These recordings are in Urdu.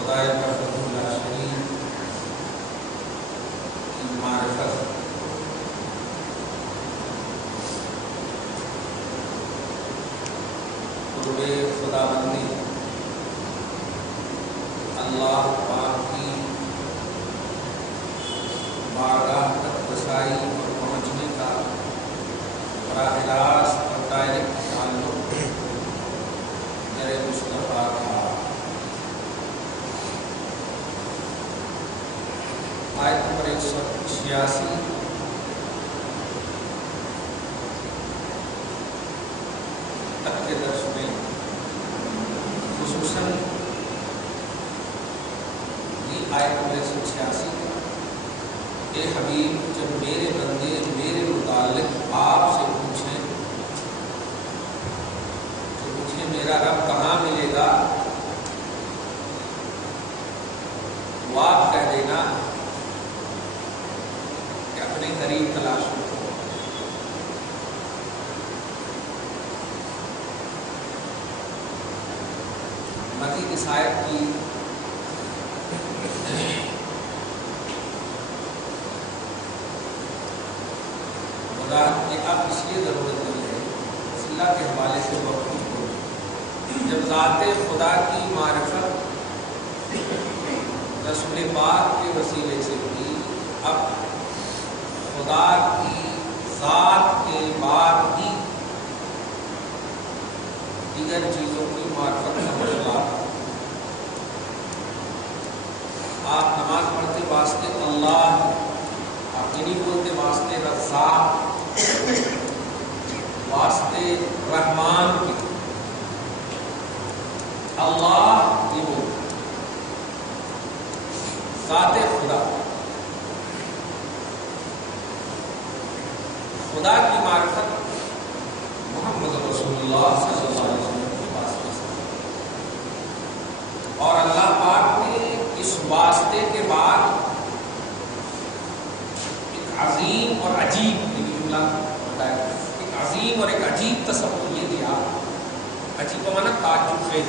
خدائے وحدہ لا شریک کی معرفت قرب خداوندی اللہ پاک کی بارگاہ تک رسائی اور پہنچنے کا براہ راست اور ڈائریکٹ تعلق میرے مصطفیٰ کا آیت نمبر 186 تک کے درس میں خصوصاً یہ آیت نمبر 186 کہ حبیب جب میرے بندے میرے متعلق آپ سے پوچھیں تو مجھے میرا رب کہاں ملے گا، وہ آپ کہہ دینا کہ اپنے قریب تلاش کرو۔ مزید اس آیت کی وضاحت اب اس لیے ضرورت نہیں ہے، اللہ کے حوالے سے بہت کچھ ہو۔ جب ذات خدا کی معرفت رسول پاک کے وسیلے سے ہوئی، اب خدا کی ذات کے بعد ہی دیگر چیزوں کی معرفت کا مسئلہ۔ آپ نماز پڑھتے واسطے اللہ، آپ یہ نہیں بولتے واسطے رزاق، واسطے رحمان کی، اللہ یہ بولتے ذات خدا، خدا کی معرفت محمد رسول اللہ صلی اللہ علیہ وسلم کے واسطے سے، اور اللہ پاک نے اس واسطے کے بعد ایک عظیم اور عجیب جملہ بتایا، ایک عظیم اور ایک عجیب تصور یہ دیا، عجیب کا معنی تعجب خیز،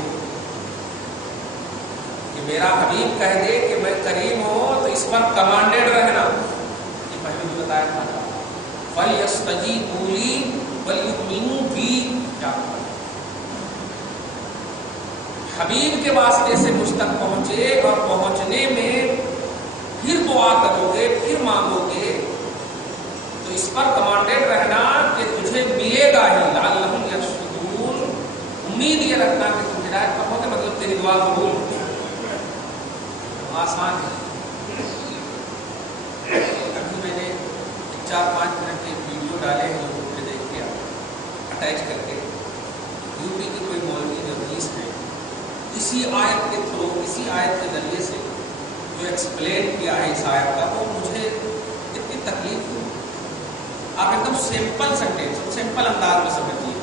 کہ میرا حبیب کہہ دے کہ میں کریم ہوں تو اس پر کمانڈیڈ رہنا، یہ پہلے بھی بتایا تھا، فَلْيَسْتَجِيبُوا لِي وَلْيُؤْمِنُوا بِي، حبیب کے واسطے سے مجھ تک پہنچے اور پہنچنے میں پھر دعا کرو گے، پھر مانگو گے تو اس پر کمانڈیڈ رہنا کہ تجھے ملے گا ہی، لعلہم یرشدون، امید یہ رکھنا کہ تم ہدایت پر ہو گے، مطلب تیری دعا قبول ہوگی۔ آسان ہے، ابھی میں نے 4-5 منٹ کے ویڈیو ڈالے ہیں یوٹیوب پہ، دیکھ کے اٹیچ کر کے، یو پی کی کوئی مولوی حدیث ہے، اسی آیت کے تھرو، اسی آیت کے ذریعے سے جو ایکسپلین کیا ہے اس آیت کا، وہ مجھے اتنی تکلیف ہوئی۔ آپ ایک دم سمپل سینٹینس، سمپل انداز میں سمجھیے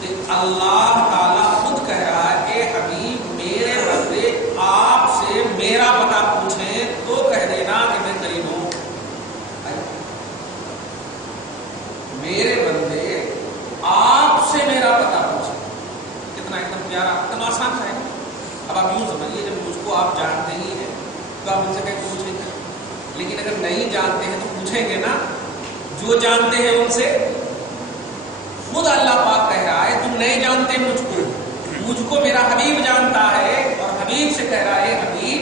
کہ اللہ تعالیٰ خود کہہ رہا ہے، اے حبیب میرے بندے آپ سے میرا پتہ پوچھیں تو کہہ دینا کہ میں قریب ہوں۔ میرے بندے آپ سے میرا پتہ پوچھیں، کتنا ایک دم پیارا، ایک دم آسان ہے۔ اب آپ یوں سمجھیے، جب مجھ کو آپ جانتے ہی ہیں تو آپ ان سے کہیں پوچھیں گے، لیکن اگر نہیں جانتے ہیں تو پوچھیں گے نا، جو جانتے ہیں ان سے۔ خود اللہ پاک کہہ رہا ہے تم نہیں جانتے مجھ کو میرا حبیب جانتا ہے، اور حبیب سے کہہ رہا ہے حبیب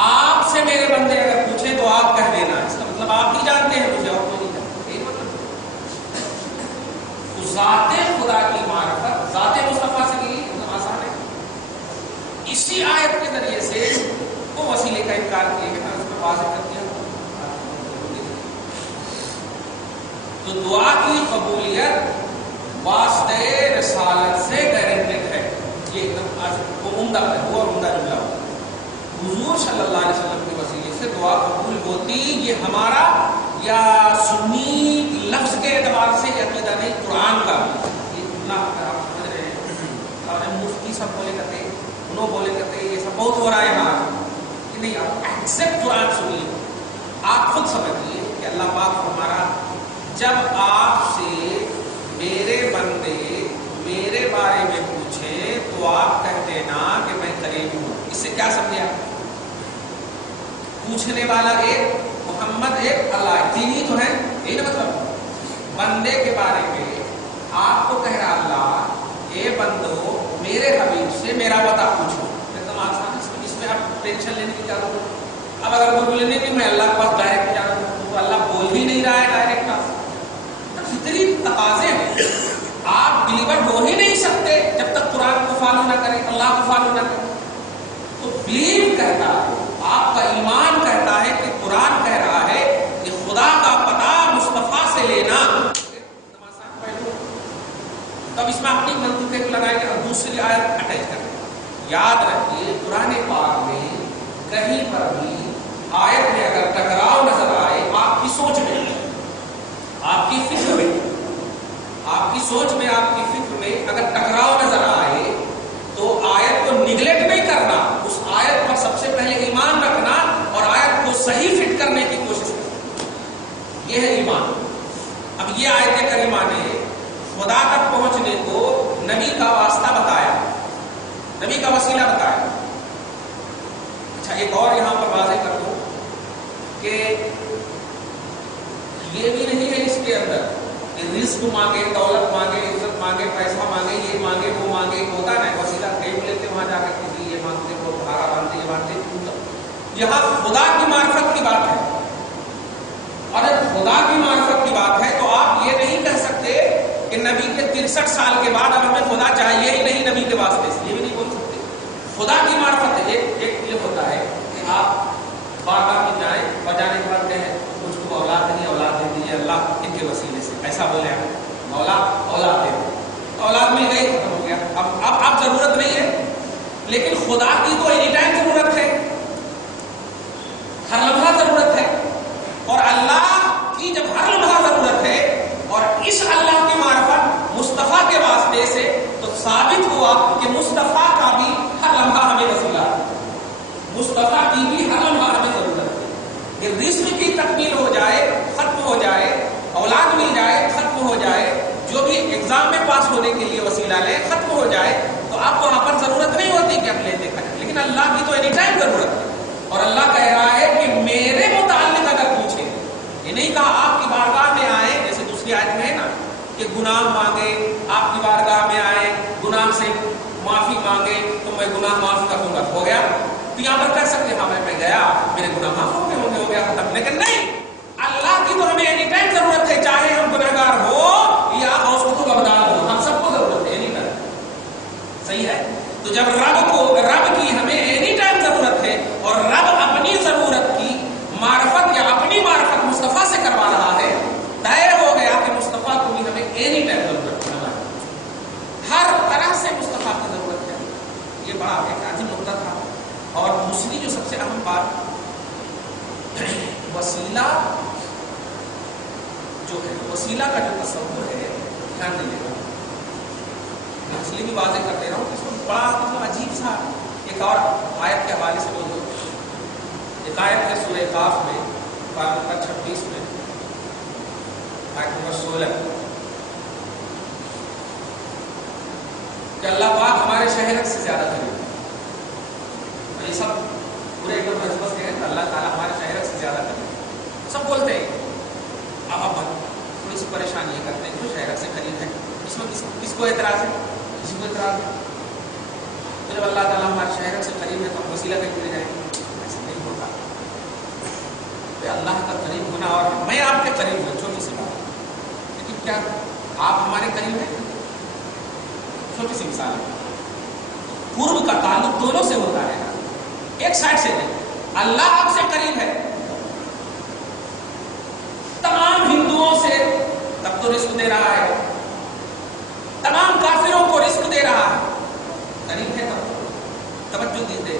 آپ سے میرے بندے اگر پوچھیں تو آپ کہہ دینا، اس کا مطلب آپ ہی جانتے ہیں مجھے، اور کوئی نہیں جانتے، یہی مطلب۔ تو ذات خدا کی معرفت ذات مصطفیٰ سے کی آسان ہے۔ اسی آیت کے ذریعے سے وہ وسیلے کا انکار کیے گئے، اس میں واضح کر دیا۔ تو دعا کی قبولیت واسطے رسالت سے گارنٹیڈ ہے، یہ ایک دم آج وہ عمدہ ہے، وہ عمدہ جملہ ہو۔ حضور صلی اللہ علیہ وسلم کے وسیلے سے دعا قبول ہوتی، یہ ہمارا یا سنی لفظ کے اعتبار سے عقیدہ نہیں، قرآن کا بھی یہ جملہ اگر آپ سمجھ رہے ہیں، اور مفتی سب بولے کرتے، انہوں بولے کرتے یہ سب بہت ہو رہا ہے یہاں، کہ نہیں، آپ ایکسپٹ قرآن سنیے، آپ خود سمجھیے کہ اللہ پاک ہمارا جب آپ سے میرے بندے میرے بارے میں پوچھیں تو آپ کہہ دینا کہ میں قریب ہوں، اس سے کیا سمجھے آپ؟ پوچھنے والا ایک، محمد ایک، اللہ ایک، تین ہی تو ہے، یہی نا مطلب. بندے کے بارے میں آپ کو کہہ رہا اللہ، اے بندو میرے حبیب سے میرا پتہ پوچھو. ایک دم آسان، اس میں آپ ٹینشن لینے کی کیا ضرورت ہے؟ اب اگر وہ بولے نہیں میں اللہ کے پاس ڈائریکٹ جا رہا ہوں تو اللہ بول بھی نہیں رہا ہے ڈائریکٹ. کتنی تقاضے ہیں. آپ بلیور ہو ہی نہیں سکتے جب تک قرآن کو فالو نہ کریں، اللہ کو فالو نہ کریں. تو بلیو کرتا ہے، آپ کا ایمان کہتا ہے کہ قرآن کہہ رہا ہے کہ خدا کا پتہ مصطفیٰ سے لینا. تب اس میں اپنی منطقے کو لگائیں گے اور دوسری آیت اٹیچ کریں. یاد رکھیے قرآن پاک میں کہیں پر بھی آیت میں اگر ٹکراؤ نظر آئے آپ کی سوچ میں، آپ کی فکر میں، آپ کی سوچ میں، آپ کی فکر میں اگر ٹکراؤ نظر آئے تو آیت کو نگلیکٹ نہیں کرنا، اس آیت پر سب سے پہلے ایمان رکھنا اور آیت کو صحیح فٹ کرنے کی کوشش کرنا. یہ ہے ایمان. اب یہ آیت کریمہ نے خدا تک پہنچنے کو نبی کا واسطہ بتایا، نبی کا وسیلہ بتایا. اچھا ایک اور یہاں پر واضح کر دوں کہ یہ بھی نہیں ہے اس کے اندر کہ رزق مانگے، دولت مانگے، عزت مانگے، پیسہ مانگے، یہ مانگے، وہ مانگے. ہوتا نا وسیلہ کہیں لیتے وہاں جا کر کے یہ مانگتے، وہ دھارا باندھتے، یہ مانگتے. یہاں خدا کی معرفت کی بات ہے، اور جب خدا کی معرفت کی بات ہے تو آپ یہ نہیں کہہ سکتے کہ نبی کے 63 سال کے بعد اب ہمیں خدا چاہیے ہی نہیں نبی کے واسطے سے، یہ بھی نہیں بول سکتے. خدا کی معرفت ہے. ایک یہ ہوتا ہے کہ آپ بارگاہ میں جائیں اور جانے کے بعد کہیں مجھ کو اولاد نہیں، اولاد دے دیجیے اللہ ان کے وسیلے سے، ایسا بولے آپ مولا اولاد دے دیں، اولاد مل گئی، ختم ہو گیا. اب ضرورت نہیں ہے. لیکن خدا کی تو اینی ٹائم ضرورت ہے، ہر لمحہ ضرورت ہے. اور اللہ کی جب ہر لمحہ ضرورت ہے اور اس اللہ کی معرفت مصطفیٰ کے واسطے سے، تو ثابت ہوا کہ مصطفیٰ کا بھی ہر لمحہ ہمیں وسیلہ ہے، مصطفیٰ کی بھی ہر لمحہ ہمیں ضرورت ہے. کہ رزق کی تکمیل ہو جائے، ختم ہو جائے، اولاد مل جائے، ختم ہو جائے، جو بھی ایگزام میں پاس ہونے کے لیے وسیلہ لے ختم ہو جائے، تو آپ کو وہاں پر ضرورت نہیں ہوتی کہ اب لیتے کھائیں. لیکن اللہ کی تو اینی ٹائم ضرورت ہے. اور اللہ کہہ رہا ہے کہ میرے متعلق اگر پوچھے، یہ نہیں کہا آپ کی بارگاہ میں آئے، جیسے دوسری آیت میں ہے نا کہ گناہ مانگے، آپ کی بارگاہ میں آئے، گناہ سے معافی مانگے تو میں گناہ معاف کر دوں گا، ہو گیا. تو یہاں پر کہہ سکتے ہاں میں گیا میرے گناہ معاف ہو گئے، ہو گیا ختم. لیکن نہیں، اللہ کی تو ہمیں اینی ٹائم ضرورت ہے، چاہے ہم گنہگار ہو یا غوث قطب ابدال ہو، ہم سب کو ضرورت ہے اینی ٹائم. صحیح ہے. تو جب رب کی ہمیں اینی ٹائم ضرورت ہے اور رب اپنی ضرورت کی معرفت یا اپنی معرفت مصطفیٰ سے کروا رہا ہے، طے ہو گیا کہ مصطفیٰ کو بھی ہمیں اینی ٹائم ضرورت ہے، ہر طرح سے مصطفیٰ کی ضرورت ہے. یہ بڑا ایک عظیم نقطہ تھا. اور دوسری جو سب سے اہم بات، وسیلہ جو ہے، وسیلہ کا جو تصور ہے، دھیان دیجیے گا، میں اس لیے بھی واضح کر دے رہا ہوں کہ اس میں بڑا مطلب عجیب سا ایک اور آیت کے حوالے سے بول دو. ایک آیت ہے سورہ قاف میں، پارہ نمبر 26 میں، آیت نمبر 16، کہ اللہ پاک ہمارے شہرت سے زیادہ قریب ہے. یہ سب پورے ایک دم مجبور کے ہیں کہ اللہ تعالیٰ ہمارے شہرت سے زیادہ قریب ہے. سب بولتے ہیں. اب تھوڑی سی پریشانی یہ کرتے ہیں کہ شہرت سے قریب ہے، اس میں کس کو اعتراض ہے؟ کسی کو اعتراض ہے. تو جب اللہ تعالیٰ ہمارے شہرت سے قریب ہے تو ہم وسیلہ کہیں ملے جائیں، ایسا نہیں ہوتا. اللہ کا قریب ہونا اور میں آپ کے قریب ہوں، چھوٹی سی بات. لیکن کیا آپ ہمارے قریب ہیں؟ چھوٹی سی مثال ہے. قرب کا تعلق دونوں سے ہوتا ہے، ایک سائڈ سے نہیں. اللہ آپ سے قریب ہے تمام ہندوؤں سے، تب تو رزق دے رہا ہے، تمام کافروں کو رزق دے رہا ہے، قریب ہے. تب توجہ دیتے،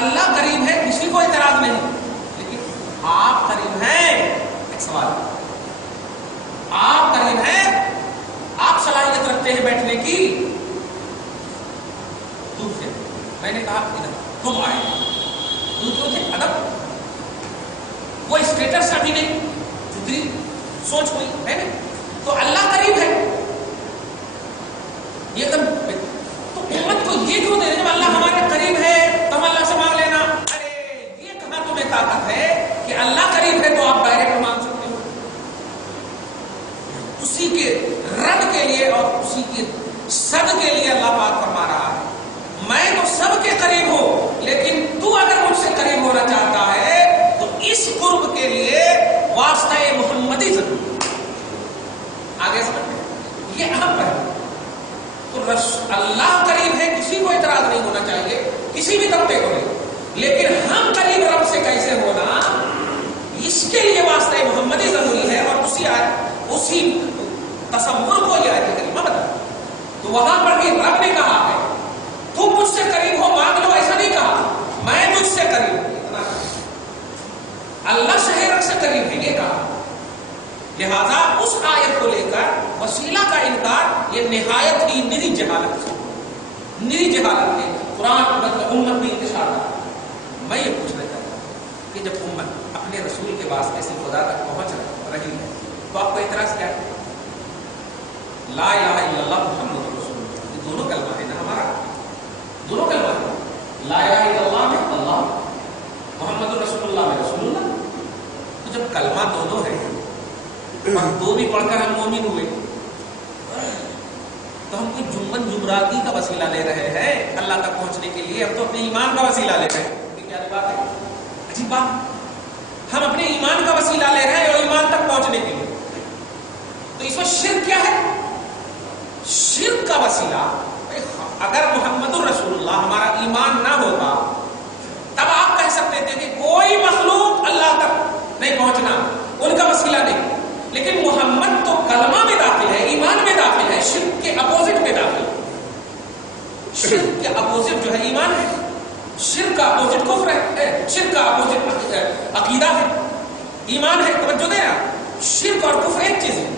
اللہ قریب ہے، کسی کو اعتراض نہیں. لیکن آپ قریب ہیں، ایک سوال، آپ قریب ہیں، آپ صلاحیت رکھتے ہیں بیٹھنے کی، دور سے. میں نے کہا ادھر تم آئے، دور سے ادب، وہ اسٹیٹس ابھی نہیں، دوسری سوچ ہوئی ہے نا. تو اللہ قریب ہے یہ ایک دم. تو امت کو یہ کیوں دے رہے جب اللہ ہمارے قریب ہے تو ہم اللہ سے اسی کے رد کے لیے اور اسی کے صد کے لیے اللہ پاک فرما رہا ہے میں تو سب کے قریب ہوں، لیکن تو اگر مجھ سے قریب ہونا چاہتا ہے تو اس قرب کے لیے واسطہ محمدی ضروری۔ آگے سمجھ میں یہ اہم ہے۔ تو اللہ قریب ہے، کسی کو اعتراض نہیں ہونا چاہیے، کسی بھی طبقے کو نہیں، لیکن ہم قریب رب سے کیسے ہونا، اس کے لیے واسطہ محمدی ضروری ہے، اور اسی تصور کو یہ آیت کریمہ بتا۔ تو وہاں پر بھی رب نے کہا ہے تم مجھ سے قریب ہو مانگ لو، ایسا نہیں کہا میں مجھ سے قریب ہوں، اللہ شہر سے قریب ہے یہ کہا۔ لہذا اس آیت کو لے کر وسیلہ کا انکار یہ نہایت ہی نری جہالت ہے، قرآن مطلب امت بھی انتشار کر۔ میں یہ پوچھنا چاہتا ہوں کہ جب امت اپنے رسول کے واسطے سے خدا تک پہنچ رہی ہے تو آپ کو اعتراض کیا ہے؟ لا الہ الا اللہ محمد رسول اللہ، یہ دونوں کلمہ ہے نا، ہمارا دونوں کلمہ ہے، لا الہ الا اللہ میں اللہ، محمد رسول اللہ میں رسول اللہ۔ تو جب کلمہ دونوں ہے اور دو بھی پڑھ کر ہم مومن ہوئے تو ہم کوئی جمراتی کا وسیلہ لے رہے ہیں اللہ تک پہنچنے کے لیے؟ ہم تو اپنے ایمان کا وسیلہ لے رہے ہیں۔ یہ کیا بات ہے، عجیب بات، ہم اپنے ایمان کا وسیلہ لے رہے ہیں اور ایمان تک پہنچنے کے لیے۔ تو اس میں شرک کیا ہے؟ شرک کا وسیلہ، اگر محمد الرسول اللہ ہمارا ایمان نہ ہوتا تب آپ کہہ سکتے تھے کہ کوئی مخلوق اللہ تک نہیں پہنچنا، ان کا وسیلہ نہیں، لیکن محمد تو کلمہ میں داخل ہے، ایمان میں داخل ہے، شرک کے اپوزٹ میں داخل ہے۔ شرک کے اپوزٹ جو ہے ایمان ہے، شرک کا اپوزٹ کفر ہے، شرک کا اپوزٹ عقیدہ ہے، ایمان ہے۔ توجہ دیں آپ، شرک اور کفر ایک چیز ہے،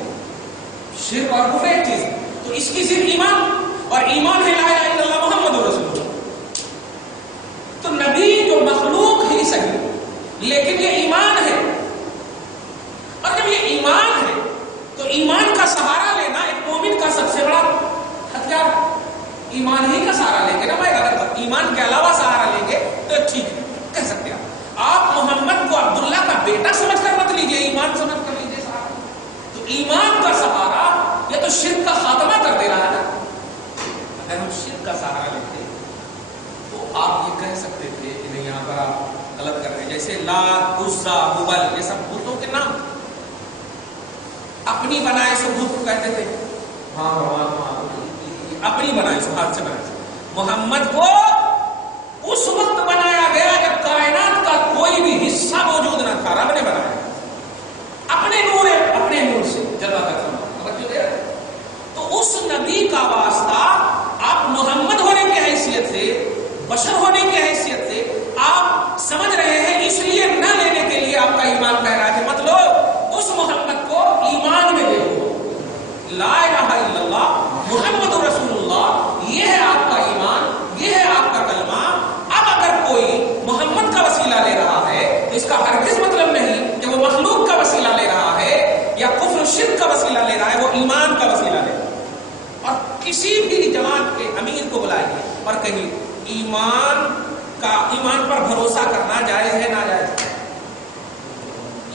شرک اور کفر ایک چیز ہے، تو اس کی ضد ایمان، اور ایمان ہے لا الہ الا اللہ محمد رسول اللہ۔ تو نبی جو مخلوق ہی صحیح لیکن یہ ایمان ہے، اور جب یہ ایمان ہے تو ایمان کا سہارا لینا ایک مومن کا سب سے بڑا ہتھیار، ایمان ہی کا سہارا لیں گے نا بھائی، اگر ایمان کے علاوہ سہارا لیں گے تو ٹھیک ہے کہہ سکتے ہیں آپ محمد کو عبداللہ کا بیٹا سمجھ کر مت لیجیے، ایمان سمجھ کر لیجیے سہارا۔ تو ایمان کا سہارا یہ تو شرک کا خاتمہ کر دے رہا ہے نا۔ اگر ہم شرک کا سہارا لیتے تو آپ یہ کہہ سکتے تھے کہ نہیں یہاں پر آپ غلط کر رہے ہیں، جیسے لات، عزا، ہبل یہ سب بتوں کے نام اپنی بنائے سو بت کو کہتے تھے، ہاں اپنی بنائے سو، ہاتھ سے بنائے سو۔ محمد کو اس وقت بنایا گیا جب کائنات کا کوئی بھی حصہ موجود نہ تھا، رب نے بنایا اپنے نور سے جلوہ تک۔ تو اس نبی کا واسطہ آپ محمد ہونے کی حیثیت سے، بشر ہونے کی حیثیت سے آپ سمجھ رہے ہیں، اس لیے نہ لینے کے لیے آپ کا ایمان کہہ رہا ہے۔ مطلب اس محمد کو ایمان میں دیکھو، لا الہ الا اللہ محمد رسول اللہ، یہ ہے آپ کا ایمان، یہ ہے آپ کا کلمہ۔ اب اگر کوئی محمد کا وسیلہ لے رہا ہے تو اس کا ہرگز مطلب نہیں کہ وہ مخلوق کا وسیلہ لے رہا ہے یا کفر شرک کا وسیلہ لے رہا ہے، وہ ایمان کا وسیلہ لے رہا ہے۔ اور کسی بھی جماعت کے امیر کو بلائیے اور کہیں ایمان پر بھروسہ کرنا جائز ہے ناجائز؟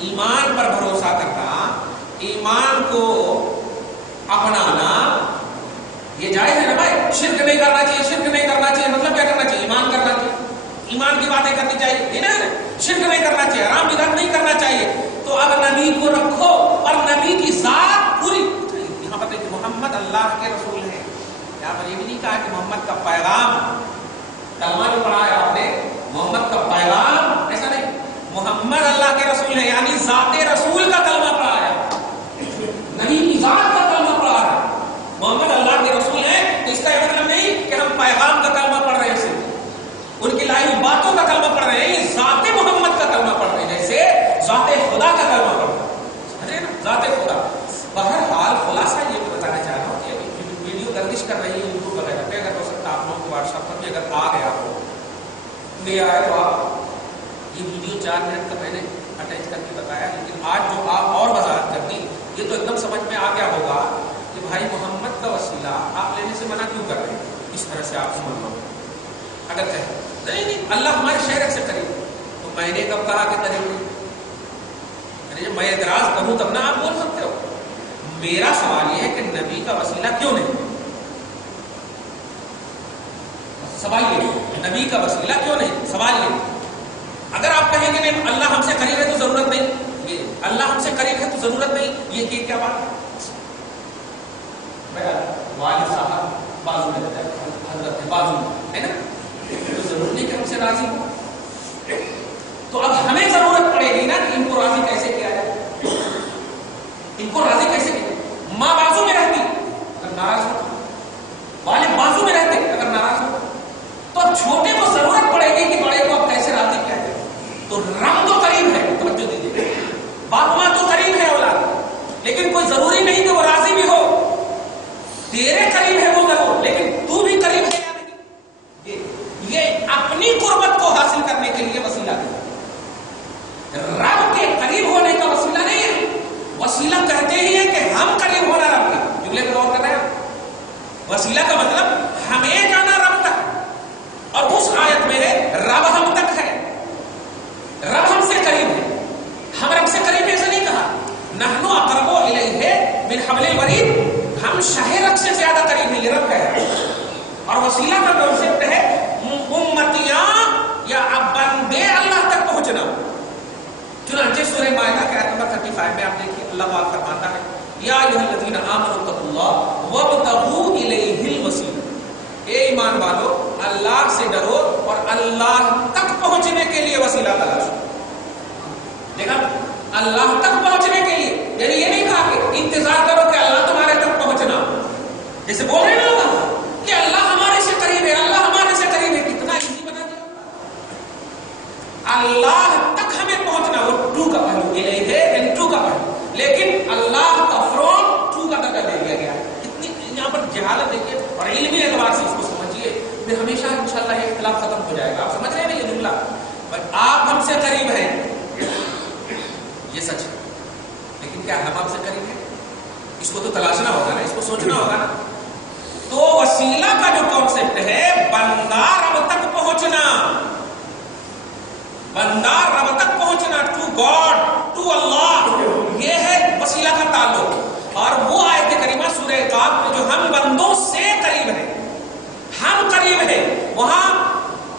ایمان پر بھروسہ کرنا، ایمان کو اپنانا یہ جائز ہے نا بھائی؟ شرک نہیں کرنا چاہیے، شرک نہیں کرنا چاہیے مطلب کیا کرنا چاہیے؟ ایمان کرنا چاہیے، ایمان کی باتیں کرنی چاہیے، نہیں نا؟ شرک نہیں کرنا چاہیے، حرام بدعت نہیں کرنا چاہیے۔ تو اب نبی کو رکھو اور نبی کی ذات پوری، یہاں پر دیکھیں محمد اللہ کے رسول ہیں، یہاں پر یہ بھی نہیں کہا کہ محمد کا پیغام، کلمہ جو پڑھا ہے آپ نے محمد کا پیغام، ایسا نہیں، محمد اللہ کے رسول ہیں یعنی ذات رسول کا کلمہ پڑھا ہے، نبی کی ذات کا کلمہ پڑھا ہے۔ محمد اللہ کے رسول ہیں تو اس کا یہ مطلب نہیں کہ ہم پیغام کا کلمہ پڑھ رہے ہیں، صرف ان کی لائی باتوں کا کلمہ پڑھ رہے ہیں، یہ ذات محمد کا کلمہ پڑھ رہے ہیں، جیسے ذات خدا کا کلمہ پڑھ رہے ہیں، سمجھ رہے ہیں نا؟ ذات خدا۔ بہرحال خلاصہ یہ بتانا چاہ رہا ہوں کہ ویڈیو گردش کر رہی ہے یوٹیوب وغیرہ پہ، اگر ہو سکتا آپ لوگوں کو واٹس ایپ پر بھی اگر آ گیا ہو، نہیں آیا تو آپ یہ ویڈیو 4 منٹ کا میں نے اٹیچ کر کے بتایا، لیکن آج جو آپ اور وضاحت کر دی یہ تو ایک دم سمجھ میں آ گیا ہوگا کہ بھائی محمد کا وسیلہ آپ لینے سے منع کیوں کر رہے ہیں؟ اس طرح سے آپ سمجھ لو۔ اگر کہیں نہیں اللہ ہمارے شہر سے قریب، تو میں نے کب کہا کہ قریب نہیں؟ جب میں اعتراض کروں تب نہ آپ بول سکتے ہو، میرا سوال یہ ہے کہ نبی کا وسیلہ کیوں نہیں؟ سوال یہ، نبی کا وسیلہ کیوں نہیں؟ سوال یہ، اگر آپ کہیں گے نہیں اللہ ہم سے قریب ہے تو ضرورت نہیں، یہ اللہ ہم سے قریب ہے تو ضرورت نہیں، یہ کیا بات ہے؟ والد صاحب بازو میں رہتا ہے، حضرت بازو میں ہے نا، تو ضرور نہیں کہ ہم سے راضی ہو. تو اب ہمیں ضرورت پڑے گی نا کہ ان کو راضی کیسے کیا جائے، ان کو راضی کیسے کیا؟ ماں بازو میں رہتی اگر ناراض ہو، والد بازو میں رہتے اگر ناراض ہو، تو اب چھوٹے کو ضرورت پڑے گی کہ بڑے کو اب کیسے راضی کیا جائے. تو رب تو قریب ہے، توجہ دیجیے، باپ ماں تو قریب ہے اولاد، لیکن کوئی ضروری نہیں کہ وہ راضی بھی ہو. تیرے قریب ہے وہ ضرور، لیکن تو بھی قریب ہے یا نہیں؟ یہ اپنی قربت کو حاصل کرنے کے لیے وسیلہ ہے. رب کے قریب ہونے کا وسیلہ نہیں ہے. وسیلہ کہتے ہی ہے کہ ہم قریب ہونا رب کا. جملے پہ غور کر رہے ہیں؟ وسیلہ کا مطلب ہمیں جانا رب تک، اور اس آیت میں ہے رب ہم تک ہے، رب ہم سے قریب ہے. ہم رب سے قریب ایسا نہیں کہا، نحن اقرب الیہ من حبل الورید، ہم شہ رگ سے زیادہ قریب ہیں، یہ رب ہے. اور وسیلہ کا کانسیپٹ ہے امتیاں یا بندے اللہ تک پہنچنا. چنانچہ سورہ مائدہ کے آیت نمبر 35 میں آپ دیکھیے اللہ پاک فرماتا ہے یا ایھا الذین آمنوا اتقوا اللہ وابتغوا الیہ الوسیلہ، اے ایمان والو اللہ سے ڈرو اور اللہ تک پہنچنے کے لیے وسیلہ تلاشو. دیکھا، اللہ تک پہنچنے کے لیے، یعنی یہ نہیں کہا کہ انتظار کرو کہ اللہ تمہارے تک پہنچنا، جیسے بول رہے ہیں لوگ کہ اللہ ہمارے سے قریب ہے، اللہ ہمارے سے قریب ہے. کتنا ایزی بنا دیا اللہ تک ہمیں پہنچنا. وہ ٹو کا پہلو یہ نہیں ہے، ٹو کا پہلو، لیکن اللہ کا فروم ٹو کا درجہ دے دیا گیا ہے. اتنی یہاں پر جہالت دیکھیے، اور علمی اعتبار سے اس کو سمجھیے، پھر ہمیشہ انشاءاللہ یہ اختلاف ختم ہو جائے گا. آپ سمجھ رہے ہیں نا یہ جملہ، آپ ہم سے قریب ہیں، یہ سچ ہے، لیکن کیا ہم آپ سے قریب ہیں؟ اس کو تو تلاشنا ہوگا نا، اس کو سوچنا ہوگا نا. تو وسیلہ کا جو کانسیپٹ ہے بندہ رب تک پہنچنا، بندہ رب تک پہنچنا، ٹو گاڈ، ٹو اللہ، یہ ہے وسیلہ کا تعلق. اور وہ آیت کریمہ سورہ قاف میں جو ہم بندوں سے قریب ہیں، ہم قریب ہیں، وہاں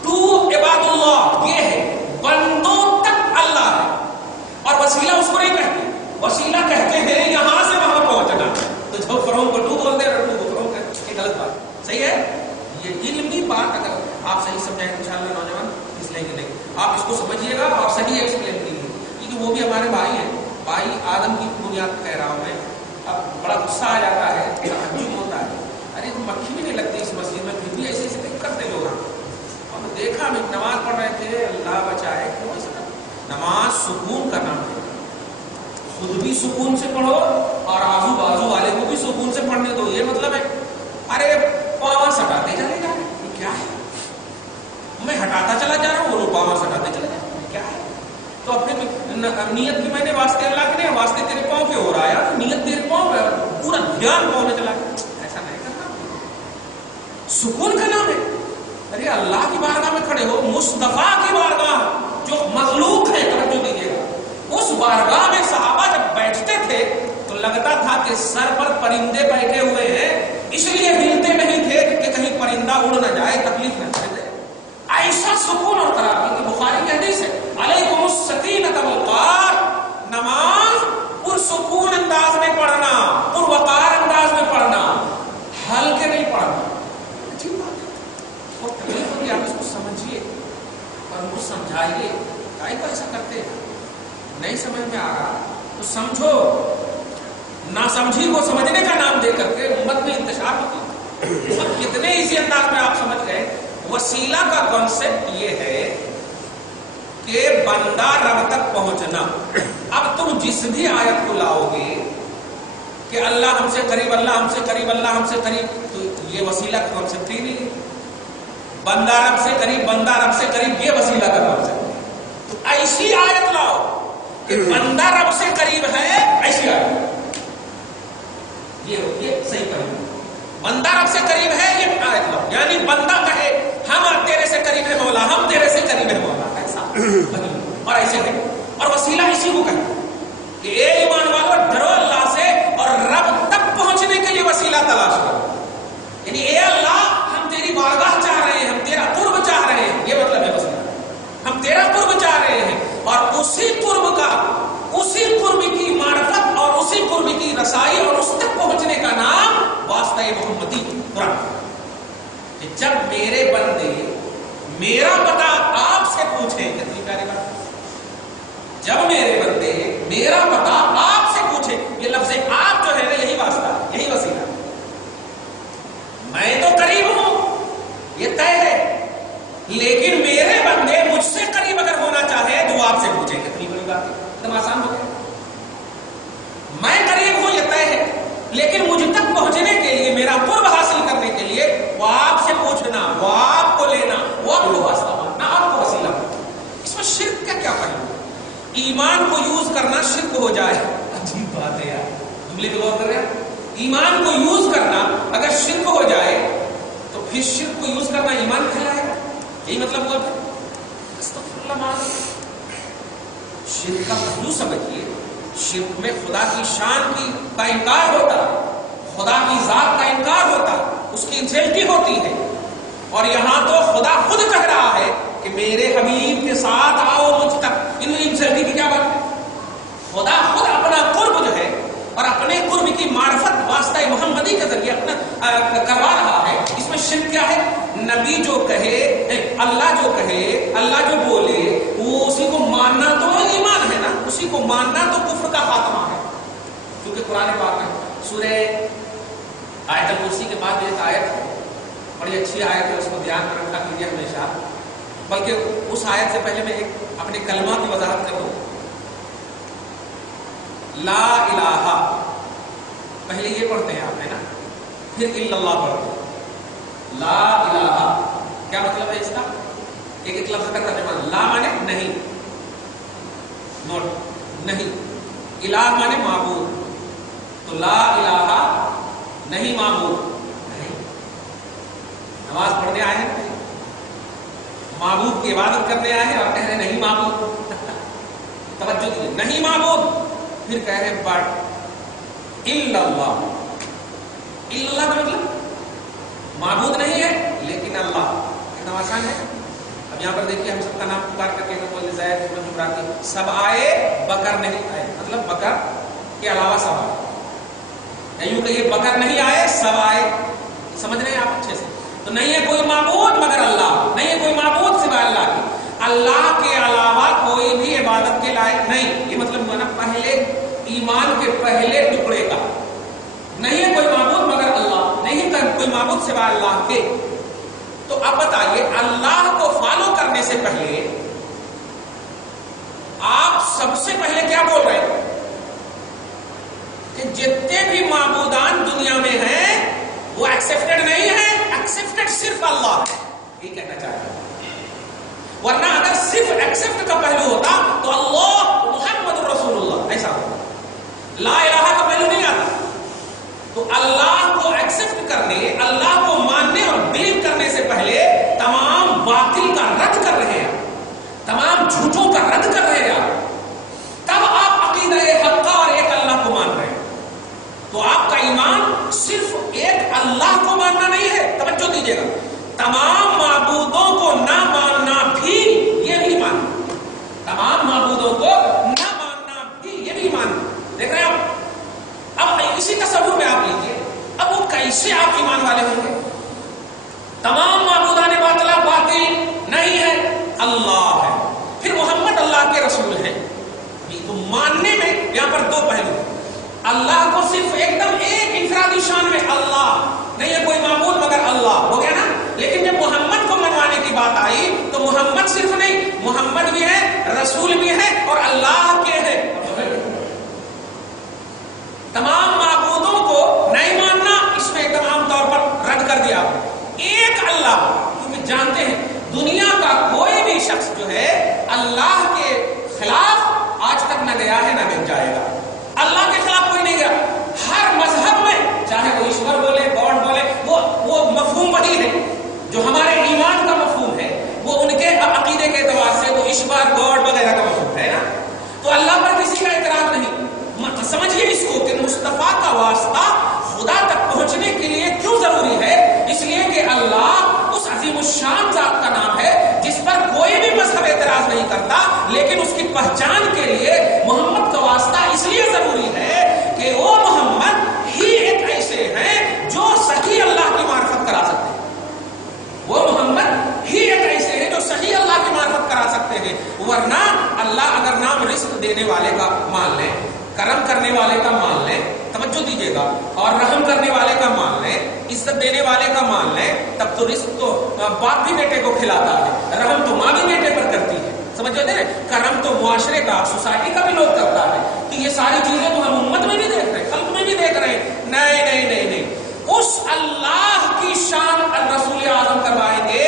ٹو عباد اللہ یہ ہے، بندوں تک اللہ ہے. اور وسیلہ اس کو نہیں کہتے، وسیلہ کہتے ہیں یہاں سے وہاں پہنچنا. تو جو فروم کو ٹو بولتے ہیں اور ٹو کو فروم کہتے ہیں، یہ غلط بات. صحیح ہے، یہ علمی بات اگر آپ صحیح سمجھائیں انشاءاللہ نوجوان اس لیے کہ نہیں، آپ اس کو سمجھیے گا اور صحیح ایکسپلین کیجیے، کیونکہ وہ بھی ہمارے بھائی ہیں. بھائی آدم کی بنیاد کہہ رہا ہوں میں. اب بڑا غصہ آ جاتا ہے، تعجب ہوتا ہے، ارے مکھی بھی نہیں لگتی اس مسجد میں، پھر بھی ایسے ایسے کرتے لوگ. ہم دیکھا، ہم نماز پڑھ رہے تھے، اللہ بچائے، کیوں ایسا؟ نماز سکون کا نام ہے، خود بھی سکون سے پڑھو اور آزو بازو والے کو بھی سکون سے پڑھنے دو. یہ مطلب ہے ارے پاور سٹاتے چلے جا رہے، یہ کیا ہے؟ میں ہٹاتا چلا جا رہا ہوں، وہ پاور سٹاتے چلے جا رہے، یہ کیا ہے؟ تو اپنے نیت بھی میں نے واسطے اللہ کے نہیں، واسطے تیرے پاؤں کے ہو رہا ہے یار، نیت تیرے پاؤں ہے، پورا دھیان پاؤں میں چلا گیا. ایسا نہیں کرنا، سکون کا نام ہے. ارے اللہ کی بارگاہ میں کھڑے ہو، مصطفیٰ کی بارگاہ جو مخلوق ہے، توجہ دیجیے گا، اس بارگاہ میں صحابہ جب بیٹھتے تھے تو لگتا تھا کہ سر پر پرندے بیٹھے ہوئے ہیں، اس لیے ہلتے نہیں تھے کہ کہیں پرندہ اڑ نہ جائے، تکلیف نہ دے. ایسا سکون اور قرار کی بخاری کی حدیث ہے، علیکم السکینۃ والوقار، نماز پرسکون انداز میں پڑھنا، پروقار انداز میں پڑھنا، ہلکے نہیں پڑھنا. عجیب بات ہے، اور تکلیف ہوگی، آپ اس کو سمجھیے اور مجھ سمجھائیے. کائی کو ایسا کرتے ہیں؟ نہیں سمجھ میں آ رہا تو سمجھو، نہ سمجھی کو سمجھنے کا نام دے کر کے امت میں انتشار ہوتی. اور کتنے اسی انداز میں آپ سمجھ گئے. وسیلہ کا کانسیپٹ یہ ہے کہ بندہ رب تک پہنچنا. اب تم جس بھی آیت کو لاؤ گے کہ اللہ ہم سے قریب، اللہ ہم سے قریب، اللہ ہم سے قریب، تو یہ وسیلہ کا کانسیپٹ ہی نہیں ہے. بندہ رب سے قریب، بندہ رب سے قریب، یہ وسیلہ کا کانسیپٹ ہے. تو ایسی آیت لاؤ کہ بندہ رب سے قریب ہے، ایسی آیت، یہ صحیح کہیں. بندہ رب سے قریب ہے، یہ آیت لاؤ، یعنی بندہ کہے ہم تیرے سے قریب ہے مولا، ہم تیرے سے قریب ہے مولا، ایسا اور ایسے ہے. اور وسیلہ اسی کو کہتے کہ اے ایمان والو ڈرو اللہ سے اور رب جب میرے بندے میرا پتہ آپ سے پوچھیں، کتنی پیاری بات ہے، جب میرے بندے میرا پتہ آپ سے پوچھیں، یہ لفظ آپ جو ہے نا یہی واسطہ، یہی وسیلہ، میں تو قریب ہوں یہ طے ہے، لیکن میرے بندے مجھ سے قریب اگر ہونا چاہے تو وہ آپ سے پوچھیں، کتنی بڑی بات ہے، ایک آسان ہو گیا، میں قریب ہوں یہ طے ہے، لیکن مجھ تک پہنچنے کے لیے، میرا قرب حاصل کرنے کے لیے وہ آپ سے پوچھنا، وہ آپ کو لینا، وہ آپ کو واسطہ ماننا، آپ کو وسیلہ ماننا۔ اس میں شرک کا کیا پہلو ہے؟ ایمان کو یوز کرنا شرک ہو جائے، عجیب بات ہے یار، جملے پہ غور کر رہے ہیں، ایمان کو یوز کرنا اگر شرک ہو جائے تو پھر شرک کو یوز کرنا ایمان کہلائے گا، یہی مطلب ہوا پھر استغفر اللہ معاذ۔ شرک کا پہلو سمجھیے، شرک میں خدا کی شان کا انکار ہوتا، خدا کی ذات کا انکار ہوتا، اس کی انسلٹی ہوتی ہے، اور یہاں تو خدا خود کہہ رہا ہے کہ میرے حبیب کے ساتھ آؤ مجھ تک، ان انسلٹی کی کیا بات ہے؟ خدا خود اپنا قرب جو ہے اور اپنے قرب کی معرفت واسطہ محمدی کے ذریعے اپنا کروا رہا ہے، اس میں شرک کیا ہے؟ نبی جو کہے، اللہ جو کہے، اللہ جو بولے، وہ اسی کو ماننا تو ایمان ہے نا، اسی کو ماننا تو کفر کا خاتمہ ہے، کیونکہ قرآن پاک میں سورہ آیت الکرسی کے بعد ایک آیت ہے، بڑی اچھی آیت ہے، اس کو دھیان میں رکھا کیجیے ہمیشہ، بلکہ اس آیت سے پہلے میں ایک اپنے کلمہ کی وضاحت کر دوں۔ لا الہ، پہلے یہ پڑھتے ہیں آپ، ہے نا، پھر الا اللہ پڑھتے ہیں۔ لا الہ کیا مطلب ہے اس کا؟ ایک لفظ کا ترجمہ، لا مانے نہیں، نوٹ نہیں، الہ مانے معبود، تو لا الہ نہیں معبود، نہیں، نماز پڑھنے آئے ہیں، معبود کی عبادت کرنے آئے ہیں اور کہہ رہے نہیں معبود، توجہ دیجیے، نہیں معبود، پھر کہہ رہے ہیں بٹ الا اللہ، الا اللہ کا مطلب معبود نہیں ہے لیکن اللہ، اتنا آسان ہے۔ اب یہاں پر دیکھیے، ہم سب کا نام پکار کر کے زید جمراتی سب آئے، بکر نہیں آئے، مطلب بکر کے علاوہ سب آئے، یوں کہ یہ بکر نہیں آئے سب آئے، سمجھ رہے ہیں آپ اچھے سے؟ تو نہیں ہے کوئی معبود مگر اللہ، نہیں ہے کوئی معبود سوائے اللہ کی، اللہ کے علاوہ کوئی بھی عبادت کے لائق نہیں، یہ مطلب ہوا نا پہلے ایمان کے پہلے ٹکڑے کا، نہیں ہے کوئی معبود مگر اللہ، نہیں ہے کوئی معبود سوائے اللہ کے۔ تو اب بتائیے، اللہ کو فالو کرنے سے پہلے آپ سب سے پہلے کیا بول رہے ہیں؟ کہ جتنے بھی معبودان دنیا میں ہیں وہ ایکسپٹڈ نہیں ہے، ایکسپٹڈ صرف اللہ ہے، یہ کہنا چاہ رہا ہوں، ورنہ اگر صرف ایکسپٹ کا پہلو ہوتا تو اللہ محمد رسول اللہ ایسا ہوتا، لا الہ کا پہلو نہیں آتا۔ تو اللہ کو ایکسپٹ کرنے، اللہ کو ماننے اور بلیو کرنے سے پہلے تمام باطل کا رد کر رہے ہیں، تمام جھوٹوں کا رد کر رہے ہیں، تب آپ عقیدہ حقہ اور ایک اللہ کو مان رہے ہیں۔ تو آپ کا ایمان صرف ایک اللہ کو ماننا نہیں ہے، توجہ دیجیے گا، تمام معبودوں کو نہ ماننا بھی یہ بھی ماننا، تمام معبودوں کو نہ ماننا بھی یہ بھی ماننا۔ دیکھ رہے ہیں آپ؟ اب اسی تصور میں آپ لیجیے، اب وہ کیسے آپ ایمان والے ہوں گے؟ تمام معبودان باطلہ باطل نہیں ہے، اللہ ہے، پھر محمد اللہ کے رسول ہیں، تو ماننے میں یہاں پر دو پہلو، اللہ کو صرف ایک دم ایک انفرادی شان میں اللہ، نہیں ہے کوئی معبود مگر اللہ، ہو گیا نا؟ لیکن جب محمد کو منوانے کی بات آئی تو محمد صرف نہیں، محمد بھی ہے، رسول بھی ہے اور اللہ کے ہے، تمام معبودوں کو نہیں ماننا، اس میں ایک دم عام طور پر رد کر دیا آپ نے، ایک اللہ، کیونکہ جانتے ہیں دنیا کا کوئی بھی شخص جو ہے اللہ کے خلاف آج تک نہ گیا ہے نہ جائے گا، اللہ کے خلاف کوئی نہیں گیا، ہر مذہب میں چاہے وہ ایشور بولے، گاڈ بولے، وہ مفہوم وہی ہے جو ہمارے ایمان کا مفہوم ہے، وہ ان کے عقیدے کے اعتبار سے وہ ایشور گاڈ وغیرہ کا مفہوم ہے نا، تو اللہ پر کسی کا اعتراض نہیں۔ سمجھیے اس کو کہ مصطفیٰ کا واسطہ خدا تک پہنچنے کے لیے کیوں ضروری ہے؟ اس لیے کہ اللہ اس عظیم الشان ذات کا نام ہے جس پر کوئی بھی مذہب اعتراض نہیں کرتا، لیکن اس کی پہچان کے لیے محمد کا واسطہ اس لیے ضروری ہے کہ وہ محمد ہی ایک ایسے ہیں جو صحیح اللہ کی معرفت کرا سکتے ہیں۔ دینے والے کا مان لیں، کرم کرنے والے کا مان لیں، توجہ دیجیے گا، اور رحم کرنے والے کا مان لیں، عزت دینے والے کا مان لیں، تب تو رزق تو باپ بھی بیٹے کو کھلاتا ہے، رحم تو ماں بھی بیٹے پر کرتی ہے، سمجھتے ہیں، کرم تو معاشرے کا، سوسائٹی کا بھی لوگ کرتا ہے. تو یہ ساری چیزیں تو ہم امت میں بھی دیکھ رہے ہیں، خلق میں بھی دیکھ رہے ہیں. نہیں نہیں نہیں نہیں، اس اللہ کی شان رسول اعظم کروائیں گے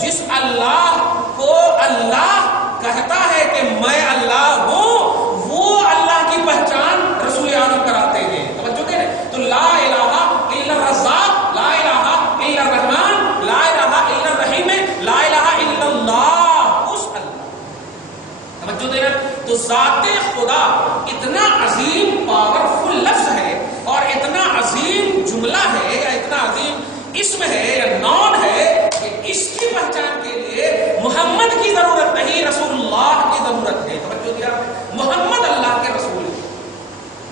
جس اللہ کو اللہ کہتا ہے کہ میں اللہ ہوں، وہ اللہ کی پہچان رسول اعظم کراتے ہیں. توجہ دیں. تو لا الہ الا الرزاق، لا الہ الا الرحمن، لا الہ الا الرحیم، لا الہ الا اللہ، اس اللہ. توجہ دینا. تو ذات خدا اتنا عظیم پاورفل لفظ ہے اور اتنا عظیم جملہ ہے یا اتنا عظیم اسم ہے یا نام ہے کہ اس کی پہچان کے لیے محمد کی ضرورت نہیں، رسول اللہ کی ضرورت ہے. توجہ دیا. محمد اللہ کے رسول.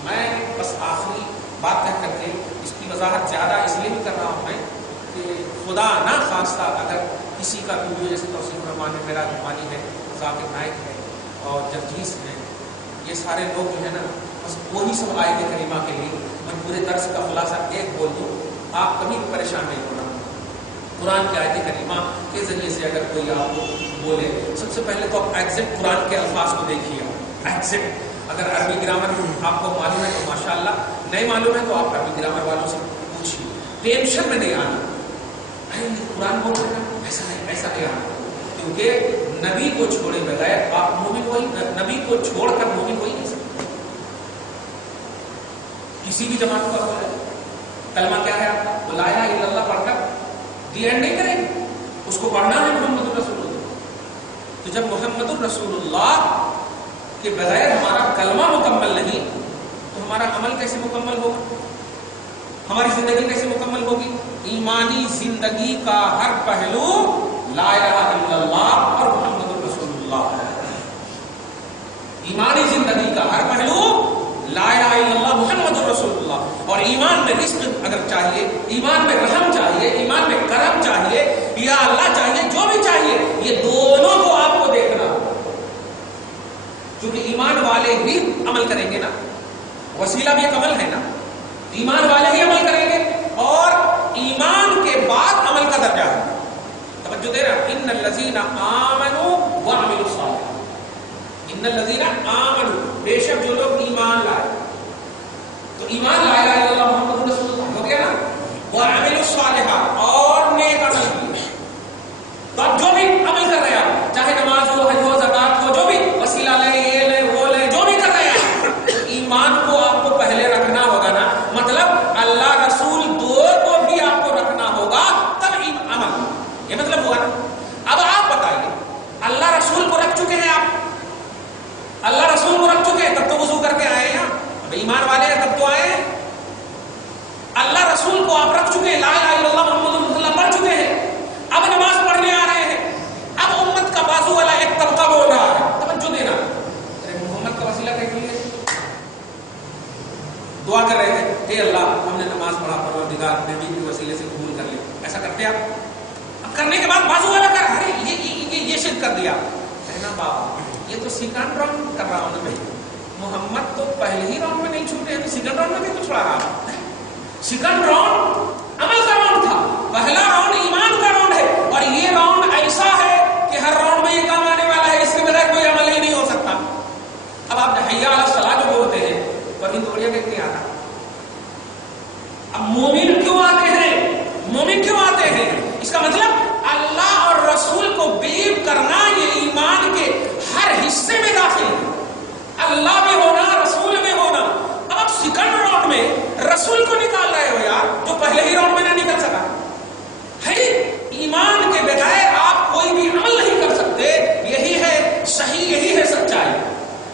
میں بس آخری بات کہہ کر کے اس کی وضاحت زیادہ اس لیے بھی کر رہا ہوں میں کہ خدا نہ خواستہ اگر کسی کا ویڈیو جیسے توصیف الرحمان ہے، میرا رحمانی ہے، ذاکر نائک ہے اور جگجیت ہیں، یہ سارے لوگ جو ہے نا بس وہی سب آیت کریمہ کے لیے میں پورے درس کا خلاصہ ایک بول دوں، آپ کبھی بھی پریشان نہیں ہونا. قرآن کی آیت کریمہ کے ذریعے سے اگر کوئی آپ کو بولے، سب سے پہلے تو آپ ایگزیکٹ قرآن کے الفاظ کو دیکھیے. ایگزیکٹ اگر عربی گرامر آپ کو معلوم ہے تو ماشاءاللہ، نہیں معلوم ہے تو آپ عربی گرامر والوں سے پوچھیے. ٹینشن میں نہیں آنا، قرآن بول رہے ہیں ایسا نہیں آنا، کیونکہ نبی کو چھوڑے بغیر آپ مومن کوئی، نبی کو چھوڑ کر مومن کوئی نہیں سکتا. کسی بھی جماعت کا ہو جائے، کلمہ کیا ہے آپ کا؟ لا الہ الا اللہ پڑھ کر دی اینڈ نہیں کریں گے، اس کو پڑھنا ہے محمد رسول اللہ. تو جب محمد رسول اللہ کے بغیر ہمارا کلمہ مکمل نہیں تو ہمارا عمل کیسے مکمل ہوگا؟ ہماری زندگی کیسے مکمل ہوگی؟ ایمانی زندگی کا ہر پہلو لا الہ الا اللہ اور محمد رسول اللہ. ایمانی زندگی کا ہر پہلو لا الہ الا اللہ محمد رسول اللہ. اور ایمان میں رزق اگر چاہیے، ایمان میں رحم چاہیے، ایمان میں کرم چاہیے، یا اللہ چاہیے، جو بھی چاہیے، یہ دونوں کو آپ کو دیکھنا، کیونکہ ایمان والے ہی عمل کریں گے نا، وسیلہ بھی ایک عمل ہے نا، ایمان والے ہی عمل کریں گے، اور ایمان کے بعد عمل کا درجہ ہے. توجہ دے رہا. ان الذین آمنوا وعملوا الصالحات، ان الذین آمنوا، بے شک جو لوگ ایمان لائے، تو ایمان لا الہ الا اللہ محمد رسول اللہ ہو گیا نا، وعملوا الصالحات، اور نیک عمل کیے. تو آپ جو بھی عمل کر رہے ہیں، چاہے نماز ہو، حج ہو، زکات ہو، جو بھی وسیلہ لیں، یہ لیں، وہ لیں، جو بھی کر رہے ہیں، ایمان کو آپ کو پہلے رکھنا ہوگا نا. مطلب اللہ رسول دو کو بھی آپ کو رکھنا ہوگا، تب عمل. یہ مطلب ہوا نا. اب آپ بتائیے، اللہ رسول کو رکھ چکے ہیں آپ، اللہ رسول کو رکھ چکے ہیں تب تو وضو کر کے آئے ہیں. اب ایمان والے ہیں تب تو آئے ہیں. اللہ رسول کو آپ رکھ چکے ہیں، لا الہ الا اللہ محمد رسول اللہ پڑھ چکے ہیں، اب نماز پڑھنے آ رہے ہیں. اب امت کا بازو والا ایک طبقہ بول رہا ہے، توجہ دینا، محمد کا وسیلہ کہہ لیے، دعا کر رہے تھے، اے اللہ ہم نے نماز پڑھا، پروردگار نبی کے وسیلے سے قبول کر لے. ایسا کرتے آپ؟ اب کرنے کے بعد بازو والا کر، ارے یہ شرک کر دیا. کہنا باپ یہ تو سیکنڈ راؤنڈ کر رہا ہوں نا بھائی، محمد تو پہلے ہی راؤنڈ میں نہیں چھوٹے ہیں، تو سیکنڈ راؤنڈ میں کیوں چھوڑا رہا؟ سیکنڈ راؤنڈ عمل کا راؤنڈ تھا، پہلا راؤنڈ ایمان کا راؤنڈ ہے، اور یہ راؤنڈ ایسا ہے کہ ہر راؤنڈ میں یہ کام آنے والا ہے، اس کے بغیر کوئی عمل ہی نہیں ہو سکتا. اب آپ حی علی الصلاۃ جو بولتے ہیں، پر ہندوڑیا میں نہیں آتا. اب مومن کیوں آتے ہیں؟ مومن کیوں آتے ہیں؟ اس کا مطلب اللہ اور رسول کو بلیو کرنا، یہ ایمان کے ہر حصے میں داخل ہے. اللہ میں ہونا، رسول میں ہونا. اب آپ سیکنڈ راؤنڈ میں رسول کو نکال رہے ہو یار، جو پہلے ہی راؤنڈ میں نہ نکل سکا ہے. ایمان کے بغیر آپ کوئی بھی عمل نہیں کر سکتے، یہی ہے صحیح، یہی ہے سچائی.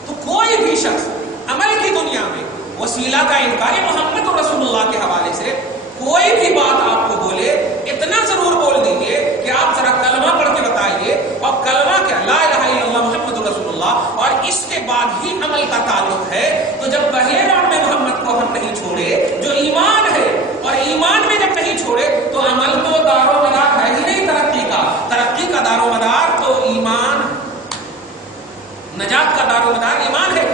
تو کوئی بھی شخص عمل کی دنیا میں وسیلہ کا انکار، محمد رسول اللہ کے حوالے سے کوئی بھی بات آپ کو بولے، اتنا ضرور بول دیجیے کہ آپ ذرا کلمہ پڑھ کے بتائیے، اور کلمہ کیا؟ لا الہ الا اللہ محمد رسول اللہ، اور اس کے بعد ہی عمل کا تعلق ہے. تو جب پہلے راؤنڈ میں محمد کو ہم نہیں چھوڑے جو ایمان ہے، اور ایمان میں جب نہیں چھوڑے تو عمل تو دار و مدار ہے ہی نہیں ترقی کا. ترقی کا دار و مدار تو ایمان، نجات کا دار و مدار ایمان ہے.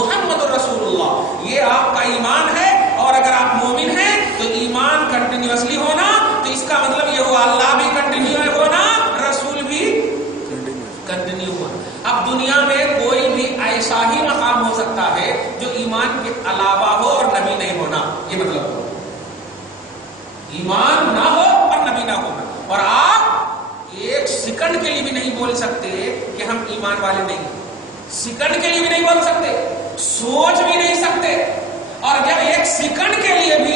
محمد رسول اللہ، یہ آپ کا ایمان ہے. اور اگر آپ مومن ہیں تو ایمان کنٹینیوسلی ہونا، تو اس کا مطلب یہ ہوا اللہ بھی کنٹینیو ہونا، رسول بھی کنٹینیو ہونا. اب دنیا میں کوئی بھی ایسا ہی مقام ہو سکتا ہے جو ایمان کے علاوہ ہو اور نبی نہیں ہونا، یہ مطلب ہو ایمان نہ ہو اور نبی نہ ہونا. اور آپ ایک سیکنڈ کے لیے بھی نہیں بول سکتے کہ ہم ایمان والے نہیں ہیں، سیکنڈ کے لیے بھی نہیں بول سکتے، سوچ بھی نہیں سکتے. اور جب ایک سیکنڈ کے لیے بھی